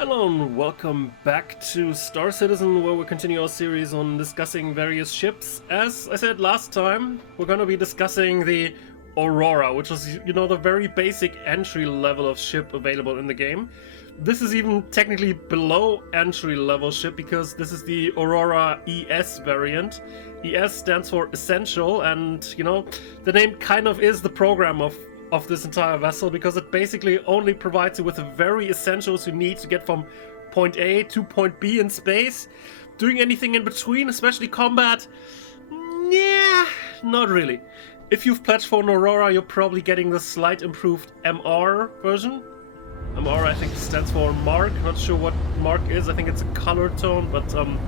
Hello and welcome back to Star Citizen, where we continue our series on discussing various ships. As I said last time, we're going to be discussing the Aurora, which is, the very basic entry level of ship available in the game. This is even technically below entry level ship because this is the Aurora ES variant. ES stands for Essential, and, the name kind of is the program of this entire vessel, because it basically only provides you with the very essentials you need to get from point A to point B in space. Doing anything in between, especially combat, yeah, not really. If you've pledged for an Aurora, you're probably getting the slight improved MR version. MR, I think, stands for Mark. Not sure what Mark is. I think it's a color tone, but I'm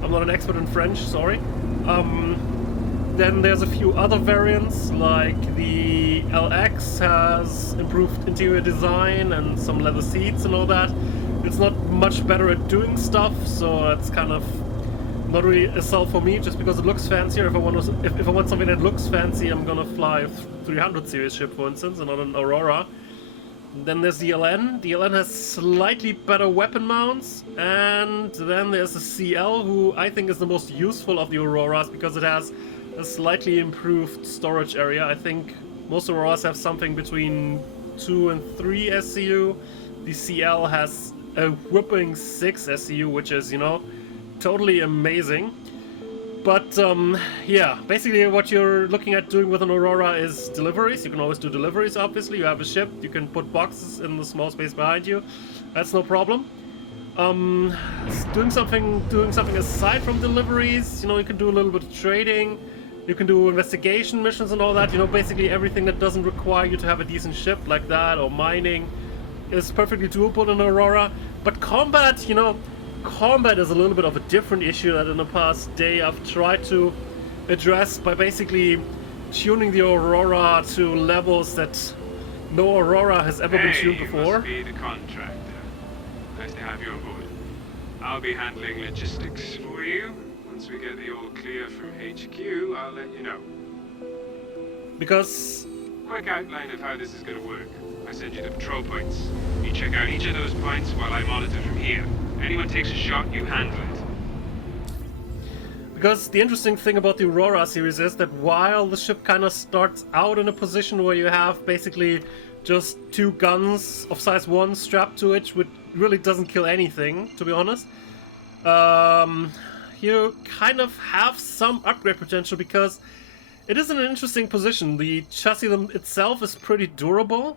not an expert in French, sorry. Then there's a few other variants, like the LX has improved interior design and some leather seats and all that. It's not much better at doing stuff, so it's kind of not really a sell for me, just because it looks fancier. If I want something that looks fancy, I'm gonna fly a 300 series ship, for instance, and not an Aurora. Then there's the LN. The LN has slightly better weapon mounts, and then there's the CL, who I think is the most useful of the Auroras because it has a slightly improved storage area. I think most Auroras have something between 2 and 3 SCU. The CL has a whopping 6 SCU, which is, totally amazing. But, yeah, basically what you're looking at doing with an Aurora is deliveries. You can always do deliveries, obviously. You have a ship, you can put boxes in the small space behind you. That's no problem. Doing something aside from deliveries, you can do a little bit of trading. You can do investigation missions and all that, basically everything that doesn't require you to have a decent ship like that, or mining, is perfectly doable in Aurora. But combat, combat is a little bit of a different issue that in the past day I've tried to address by basically tuning the Aurora to levels that no Aurora has ever been tuned before. Must be the contractor. Nice to have you on board. I'll be handling logistics for you. Once we get the all clear from HQ, I'll let you know. Because... Quick outline of how this is going to work. I send you the patrol points. You check out each of those points while I monitor from here. Anyone takes a shot, you handle it. Because the interesting thing about the Aurora series is that while the ship kind of starts out in a position where you have basically just 2 guns of size 1 strapped to it, which really doesn't kill anything, to be honest, you kind of have some upgrade potential because it is in an interesting position. The chassis itself is pretty durable,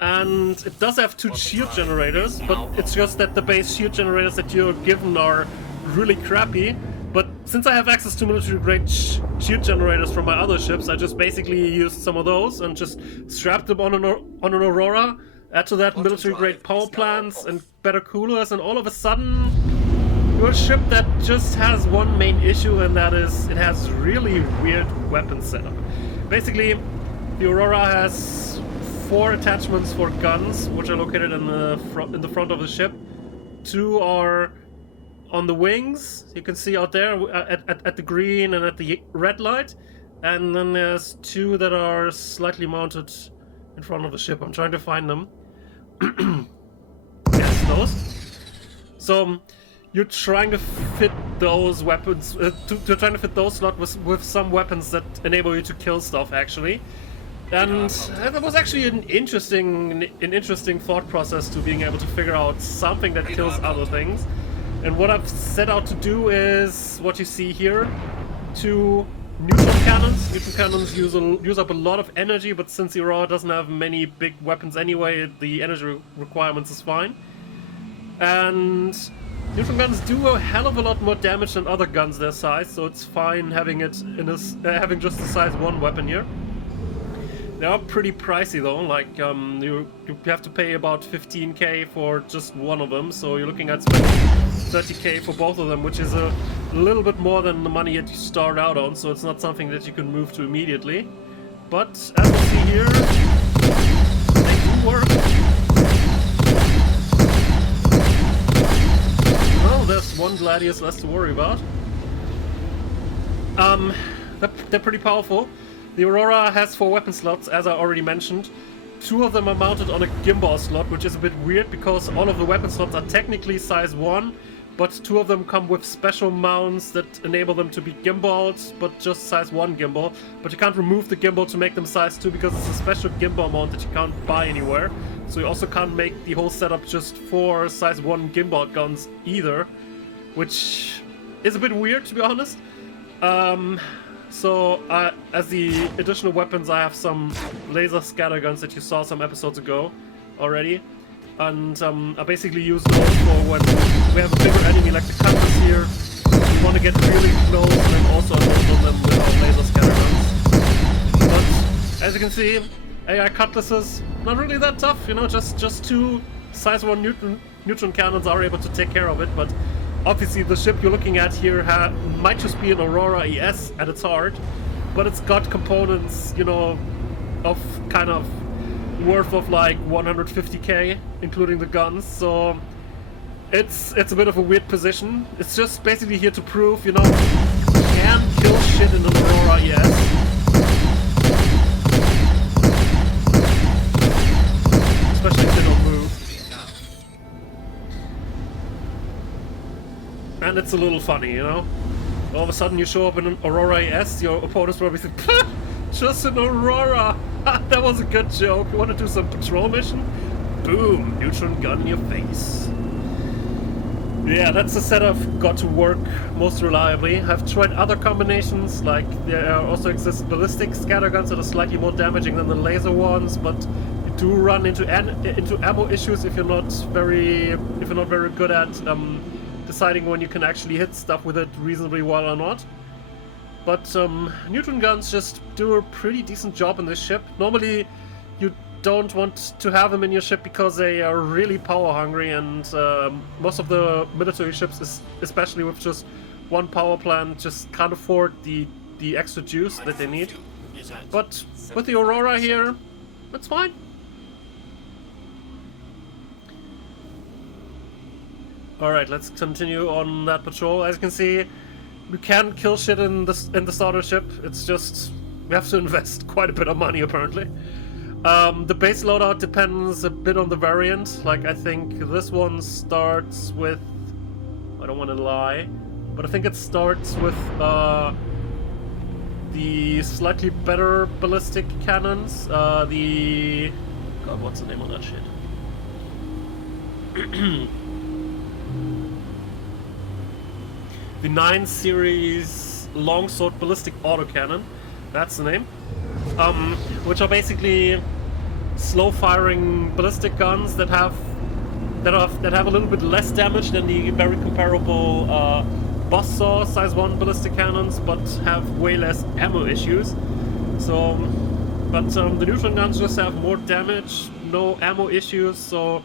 and it does have 2 shield generators, but it's just that the base shield generators that you're given are really crappy. But since I have access to military-grade shield generators from my other ships, I just basically used some of those and just strapped them on an Aurora, add to that military-grade power plants and better coolers, and all of a sudden you're a ship that just has one main issue, and that is it has really weird weapon setup. Basically, the Aurora has 4 attachments for guns, which are located in the front of the ship. 2 are on the wings, you can see out there at the green and at the red light, and then there's 2 that are slightly mounted in front of the ship. I'm trying to find them. Yes, those. So you're trying to fit those weapons, you're trying to fit those slots with some weapons that enable you to kill stuff, actually. And that was actually an interesting thought process to being able to figure out something that kills other things. And what I've set out to do is what you see here: 2 neutron cannons. Neutron cannons use up a lot of energy, but since the Aurora doesn't have many big weapons anyway, the energy requirements is fine. And neutron guns do a hell of a lot more damage than other guns their size, so it's fine having it in having just the size 1 weapon here. They are pretty pricey though, like you have to pay about 15k for just one of them, so you're looking at spending 30k for both of them, which is a little bit more than the money that you start out on, so it's not something that you can move to immediately. But as we see here, they do work. Well, there's 1 Gladius less to worry about. They're pretty powerful. The Aurora has 4 weapon slots, as I already mentioned. 2 of them are mounted on a gimbal slot, which is a bit weird because all of the weapon slots are technically size 1, but 2 of them come with special mounts that enable them to be gimbaled, but just size 1 gimbal. But you can't remove the gimbal to make them size 2 because it's a special gimbal mount that you can't buy anywhere. So you also can't make the whole setup just for size 1 gimbal guns either, which is a bit weird, to be honest. So as the additional weapons, I have some laser scatter guns that you saw some episodes ago already. And I basically use those for when we have a bigger enemy like the Cutlass here. We want to get really close and then also unload on them with our laser scatter guns. But as you can see, AI Cutlasses, not really that tough, you know, just 2 size 1 neutron cannons are able to take care of it. But obviously the ship you're looking at here might just be an Aurora ES at its heart, but it's got components, you know, of kind of worth of like 150k, including the guns, so it's a bit of a weird position. It's just basically here to prove, you know, you can kill shit in an Aurora ES. Especially if they don't move. And it's a little funny, you know? All of a sudden you show up in an Aurora ES, your opponent's probably think, just an Aurora! That was a good joke. You want to do some patrol mission? Boom! Neutron gun in your face. Yeah, that's the setup got to work most reliably. I've tried other combinations, like there also exist ballistic scatter guns that are slightly more damaging than the laser ones, but you do run into ammo issues if you're not very good at deciding when you can actually hit stuff with it reasonably well or not. But neutron guns just do a pretty decent job in this ship. Normally you don't want to have them in your ship because they are really power hungry, and most of the military ships, especially with just 1 power plant, just can't afford the extra juice that they need. But with the Aurora here, it's fine. Alright, let's continue on that patrol. As you can see, we can kill shit in the starter ship. It's just we have to invest quite a bit of money apparently. The base loadout depends a bit on the variant. Like I think this one starts with, I don't want to lie, but I think it starts with the slightly better ballistic cannons. God, what's the name of that shit? The 9 series longsword ballistic autocannon, that's the name, which are basically slow-firing ballistic guns that have a little bit less damage than the very comparable boss saw size 1 ballistic cannons, but have way less ammo issues. So, but the neutron guns just have more damage, no ammo issues. So,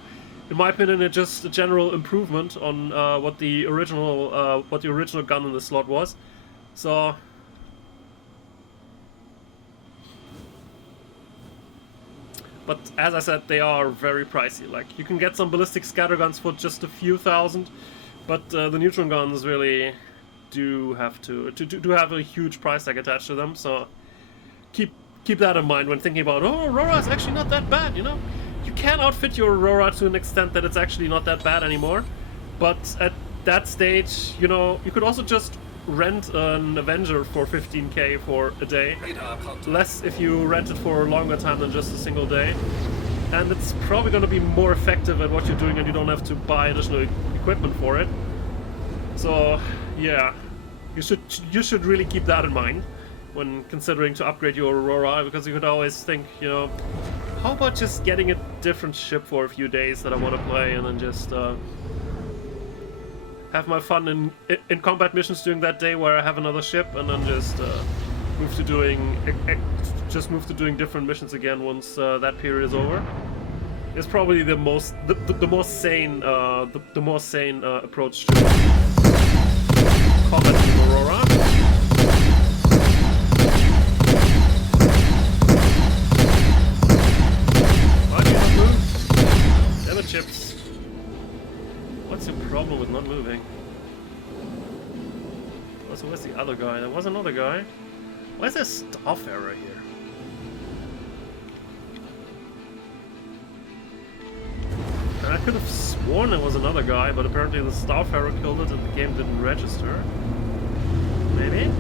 in my opinion, it's just a general improvement on what the original gun in the slot was. So, but as I said, they are very pricey. Like you can get some ballistic scatter guns for just a few thousand, but the neutron guns really do have have a huge price tag attached to them. So keep that in mind when thinking about, oh, Aurora is actually not that bad, you know. You can outfit your Aurora to an extent that it's actually not that bad anymore, but at that stage, you know, you could also just rent an Avenger for 15k for a day, less if you rent it for a longer time than just a single day, and it's probably going to be more effective at what you're doing, and you don't have to buy additional equipment for it. So yeah, you should really keep that in mind when considering to upgrade your Aurora, because you could always think, you know, how about just getting a different ship for a few days that I want to play, and then just have my fun in combat missions during that day where I have another ship, and then just move to doing different missions again once that period is over. It's probably the more sane approach to combat with Aurora. Chips. What's your problem with not moving? Oh, so where's the other guy? There was another guy. Why is there staff error here? could have sworn it was another guy, but apparently the Starfarer killed it and the game didn't register. Maybe?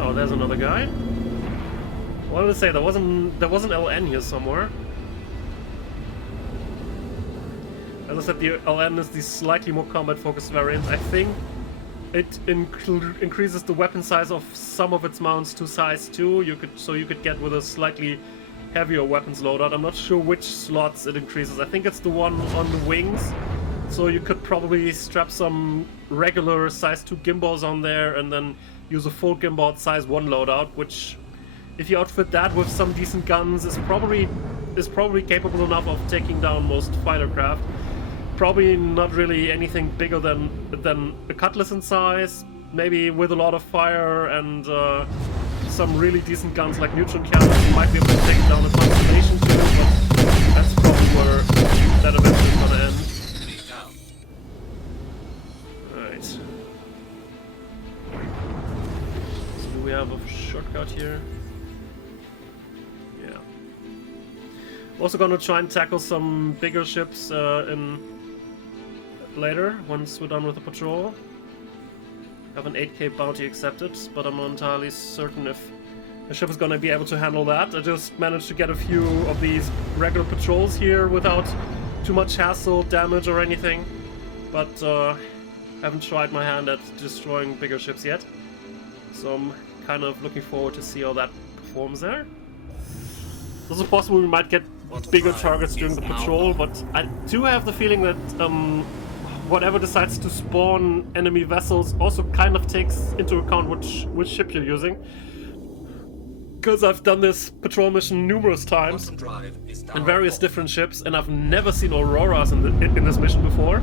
Oh, there's another guy. What did I say? There was an LN here somewhere. As I said, the LN is the slightly more combat-focused variant. I think it increases the weapon size of some of its mounts to size 2. You could get with a slightly heavier weapons loadout. I'm not sure which slots it increases. I think it's the one on the wings. So you could probably strap some regular size 2 gimbals on there and then use a full gimbal size 1 loadout, which, if you outfit that with some decent guns, is probably capable enough of taking down most fighter craft. Probably not really anything bigger than a Cutlass in size. Maybe with a lot of fire and some really decent guns like neutron cannons, you might be able to take down a Constellation too, but that's probably where that eventually is gonna end. Alright. So do we have a shortcut here? Yeah. Also gonna try and tackle some bigger ships later, once we're done with the patrol. Have an 8k bounty accepted, but I'm not entirely certain if the ship is gonna be able to handle that. I just managed to get a few of these regular patrols here without too much hassle, damage or anything, but haven't tried my hand at destroying bigger ships yet. So I'm kind of looking forward to see how that performs there. It's also possible we might get bigger targets during the patrol, but I do have the feeling that whatever decides to spawn enemy vessels also kind of takes into account which ship you're using. Because I've done this patrol mission numerous times in various different ships, and I've never seen Auroras in this mission before.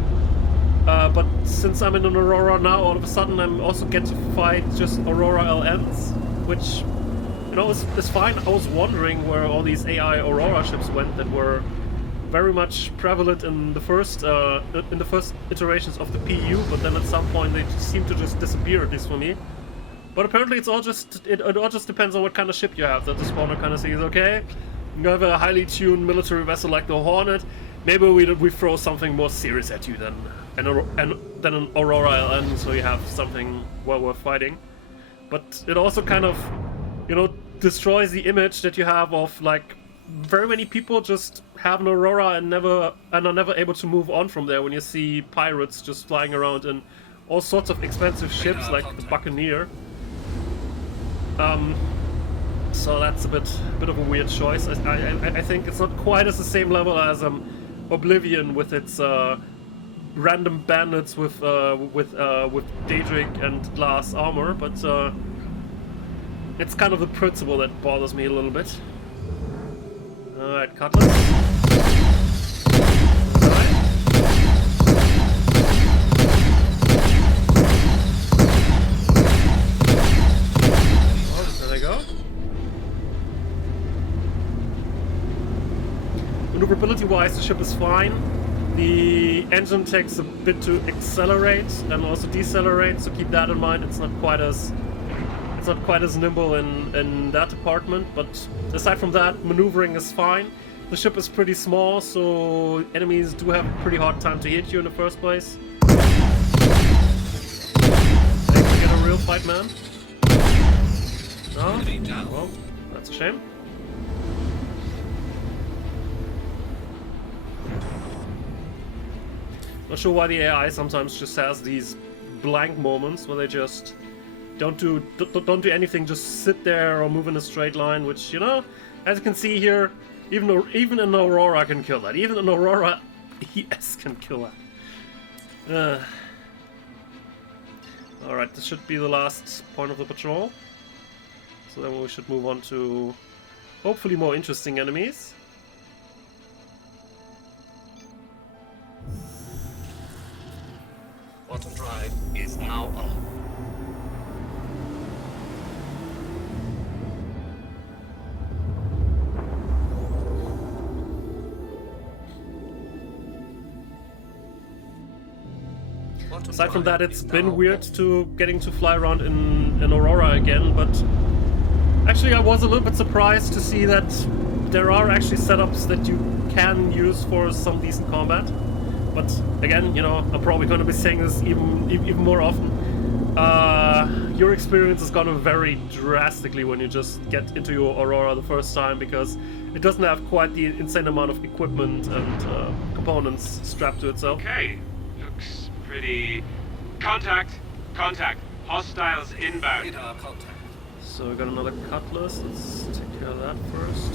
But since I'm in an Aurora now, all of a sudden I'm also get to fight just Aurora LNs, which, you know, is fine. I was wondering where all these AI Aurora ships went that were very much prevalent in the first iterations of the PU, but then at some point they seem to just disappear, at least for me. But apparently it all just depends on what kind of ship you have, that the spawner kind of sees, okay, you have a highly tuned military vessel like the Hornet, maybe we throw something more serious at you than an Aurora LN, so you have something well worth fighting. But it also kind of, you know, destroys the image that you have of, like, very many people just have an Aurora and are never able to move on from there when you see pirates just flying around in all sorts of expensive ships like the Buccaneer. So that's a bit of a weird choice. I think it's not quite as the same level as Oblivion with its random bandits with Daedric and glass armor, but it's kind of the principle that bothers me a little bit. Alright, Cutlass. Alright. Oh, there they go. Maneuverability-wise, the ship is fine. The engine takes a bit to accelerate and also decelerate, so keep that in mind. It's not quite as nimble in that department, but aside from that, maneuvering is fine. The ship is pretty small, so enemies do have a pretty hard time to hit you in the first place. Can we get a real fight, man? No? Well, that's a shame. Not sure why the AI sometimes just has these blank moments where they just don't do anything, just sit there or move in a straight line, which, you know, as you can see here, even an Aurora can kill that. Even an Aurora ES can kill that. Alright, this should be the last point of the patrol. So then we should move on to hopefully more interesting enemies. Auto drive is now on. Aside from that, it's been weird to getting to fly around in Aurora again, but actually I was a little bit surprised to see that there are actually setups that you can use for some decent combat. But again, you know, I'm probably going to be saying this even more often. Your experience is going to vary drastically when you just get into your Aurora the first time, because it doesn't have quite the insane amount of equipment and components strapped to itself. Okay, looks pretty... Contact! Contact! Hostiles inbound. Radar contact. So we got another cutlass. Let's take care of that first.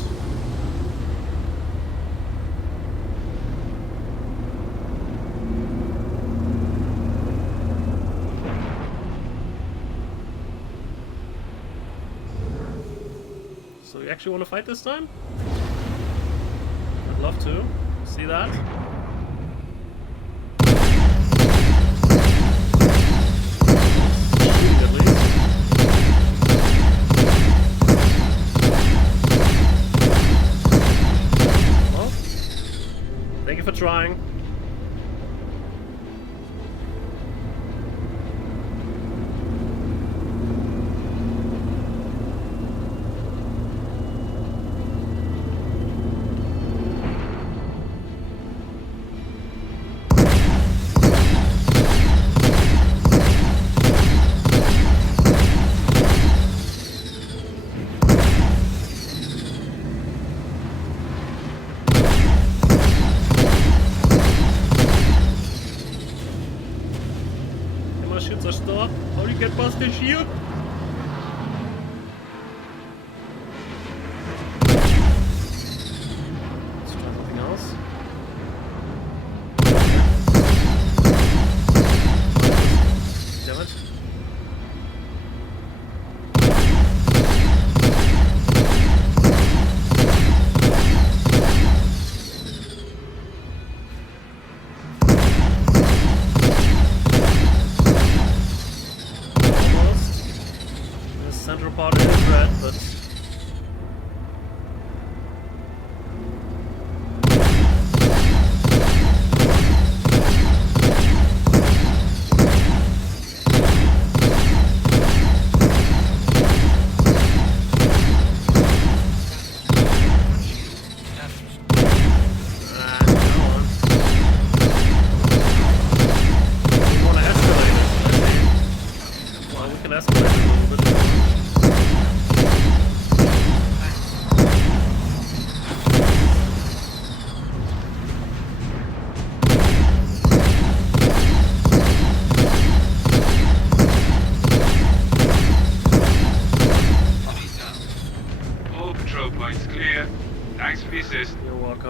So you actually want to fight this time? I'd love to. See that? Shooting at least. Well, thank you for trying. Shoots are still up. How do you get past the shield? Let's try something else. Damn it. Central part is red, but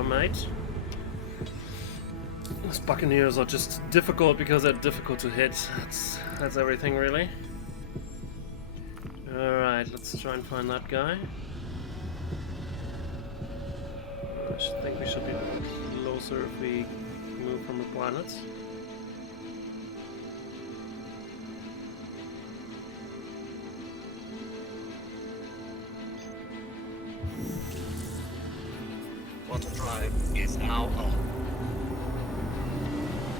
mate. Those Buccaneers are just difficult because they're difficult to hit. That's everything, really. Alright, let's try and find that guy. I think we should be closer if we move from the planets. Water drive is now on.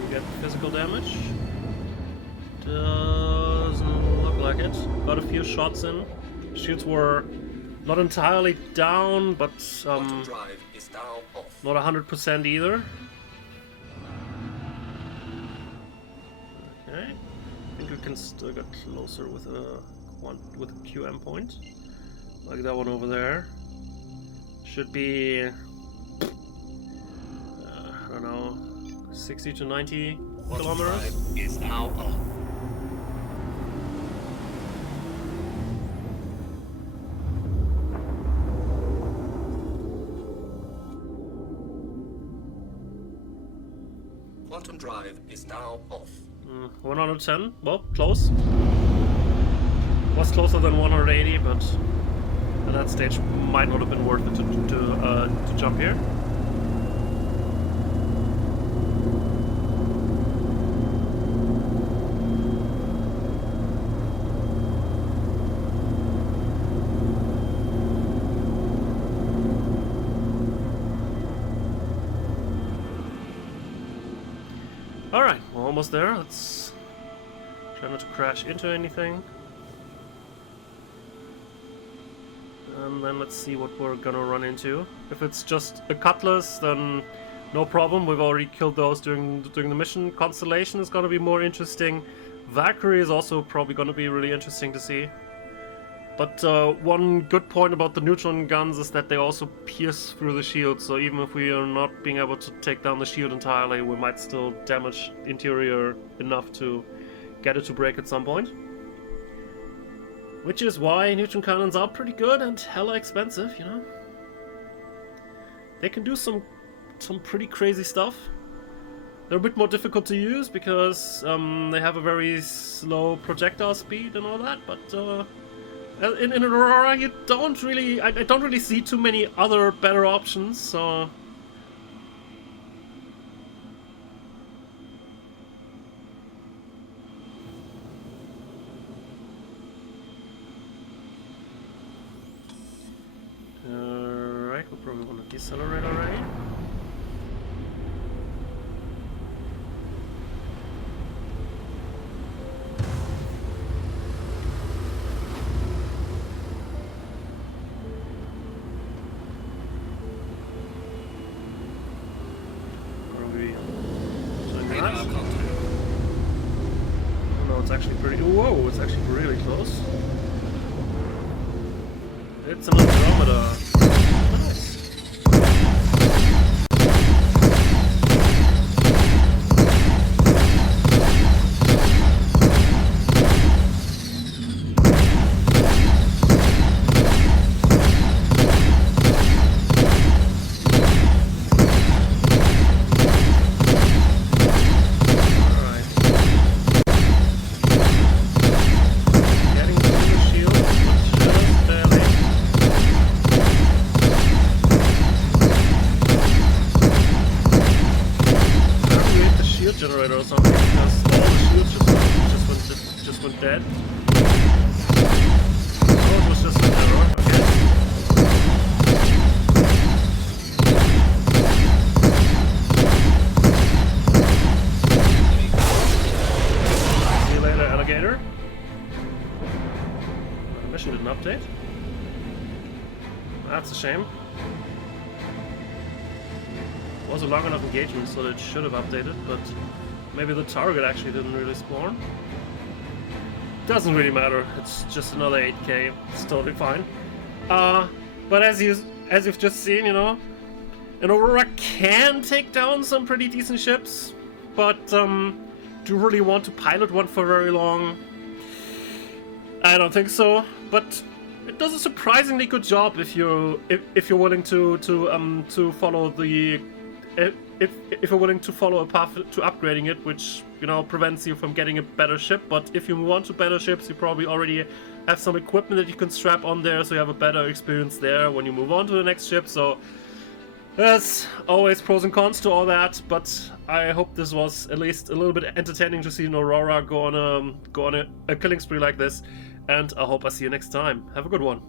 We get physical damage. Doesn't look like it. Got a few shots in. Shields were not entirely down, but Water drive is now off. not 100% either. Okay, I think we can still get closer with a QM point, like that one over there. Should be I don't know, 60 to 90 Water kilometers. drive is now on. Quantum drive is now off. 110, well, close. Was closer than 180, but at that stage might not have been worth it to jump here. Alright, we're almost there. Let's try not to crash into anything. And then let's see what we're gonna run into. If it's just a Cutlass, then no problem. We've already killed those during the mission. Constellation is gonna be more interesting. Valkyrie is also probably gonna be really interesting to see. But one good point about the neutron guns is that they also pierce through the shield, so even if we are not being able to take down the shield entirely, we might still damage the interior enough to get it to break at some point. Which is why neutron cannons are pretty good and hella expensive, you know? They can do some pretty crazy stuff. They're a bit more difficult to use because they have a very slow projectile speed and all that, but in Aurora, you don't really, I don't really see too many other better options, so... Alright, we'll probably want to decelerate already. It's actually pretty. Whoa! It's actually really close. It's an Andromeda. Nice. Generator or something, because all the shields just went dead. Oh, it was just an error, okay. See you later, alligator. The mission didn't update. That's a shame. It was a long enough engagement so that it should have updated, but maybe the target actually didn't really spawn. Doesn't really matter, it's just another 8k, it's totally fine. But as you've just seen, you know, an Aurora can take down some pretty decent ships, but do you really want to pilot one for very long? I don't think so, but it does a surprisingly good job if you're willing to follow the if you're willing to follow a path to upgrading it, which, you know, prevents you from getting a better ship. But if you move on to better ships, you probably already have some equipment that you can strap on there, so you have a better experience there when you move on to the next ship. So there's always pros and cons to all that, but I hope this was at least a little bit entertaining to see an Aurora go on a killing spree like this, and I hope I see you next time. Have a good one.